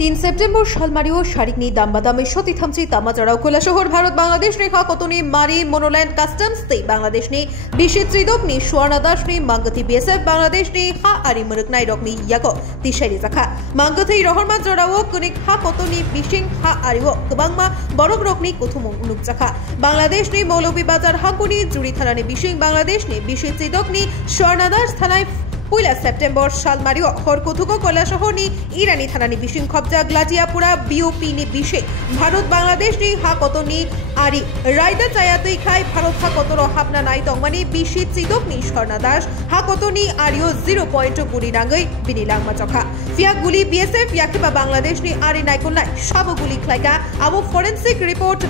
3 September শালমারি ও শারিকনি দামবাদামে সতী থামছি তামাচাড়াও কৈলাসহর ভারত বাংলাদেশ রেখা কতনি মারি મોનોલેન્ડ customs તે બાંગ્લાદેશની બિશિત ત્રિદોકની સ્વર્ણદાસની માંગથી બીએસએફ બાંગ્લાદેશની હા આરી મુરકનાઈ રોકની યાકો તિશારી જાખા માંગથી રહરમાં જડાવો કનિક હા કતોની બિશિং હા આરીઓ ગબાંગમાં બરોક રોકની કુથુમું ઉનુક જાખા બાંગ્લાદેશની મૌલવીબાજાર હાકુની જુડી થાનાની બિશિং બાંગ્લાદેશની બિશિત ત્રિદોકની સ્વર્ણદાસ થાનાয় 1 সেপ্টেম্বর শালমারি হরকুথুকো কৈলাসহরনি ইরানি থানানি বিশিং খবজা গ্লাজিয়াপুরা বিওপিনি বিশে ভারত বাংলাদেশনি হা কতনি আরি রায়দা চায়াতই খাই ভারত হা কতর হাবনা নাই তংমানি বিশি চিদকনি স্বর্ণা দাস হা কতনি আরিও 0 গুলি রাঙ্গই বিনিলাংমা চখা ফিয়া গুলি বিএসএফ ইয়াকিবা বাংলাদেশনি আরি নাইকোলাই সাবো গুলি খাইকা আবো ফরেনসিক রিপোর্ট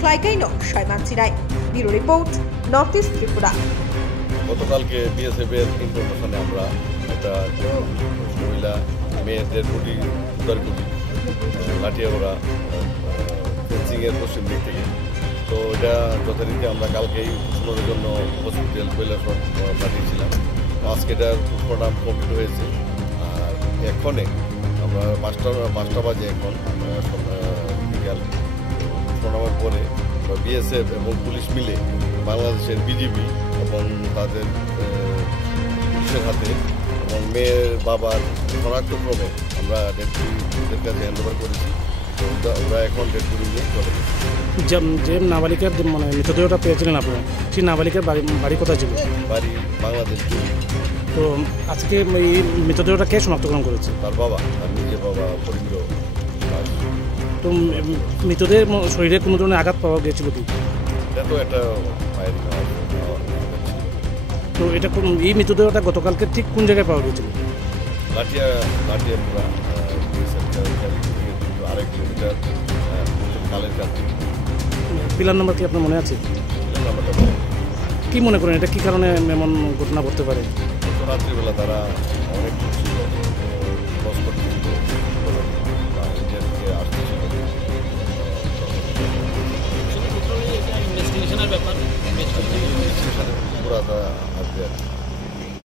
খাইকাইনো সাইমানচিরাই bureau report north east Tripura. গতকালকে বিএসএফের ইনফরমেশনে আমরা একটা মহিলা মেয়েদের বডি উদ্ধার করি লাঠিয়াগড়া ফেন্সিংয়ের পশ্চিম দিক থেকে। তো এটা যথারীতি আমরা কালকেই শোনার জন্য হসপিটাল কৈলাসহর পাঠিয়েছিলাম। আজকে এটার প্রোগ্রাম কমপ্লিট হয়েছে। আর এখনে আমরা পাঁচটা বাজে এখন বিকাল শোনাবার পরে বিএসএফ এবং পুলিশ মিলে বাংলাদেশের বিজিবি এবং তাদের পুলিশের হাতে এবং মেয়ের বাবার শনাক্তক্রমে আমরা ডেপুটিদের কাছে হ্যান্ডওভার করেছি। তো ওরা এখন ডেপুটি নিয়ে চলে গেছে। যে নাবালিকার মানে মৃতদেহটা পেয়েছিলেন আপনারা, সেই নাবালিকার বাড়ি কোথায় ছিল? বাড়ি বাংলাদেশ। তো আজকে এই মৃতদেহটা কে শনাক্তকরণ করেছে? তার বাবা, তার নিজের বাবা ফরিন্দ্র। তো মৃতদেহের শরীরে কোনো ধরনের আঘাত পাওয়া গিয়েছিল কি? এটা তো একটা ফায়ারিং। তো এটা এই মৃতদেহটা গতকালকে ঠিক কোন জায়গায় পাওয়া গিয়েছিল? লাঠিয়াপুরা 2.5 কিলোমিটার কালের কাছে। পিলার নাম্বার কি আপনার মনে আছে? কি মনে করেন এটা কি কারণে এমন ঘটনা ঘটতে পারে? রাত্রিবেলা তারা অনেক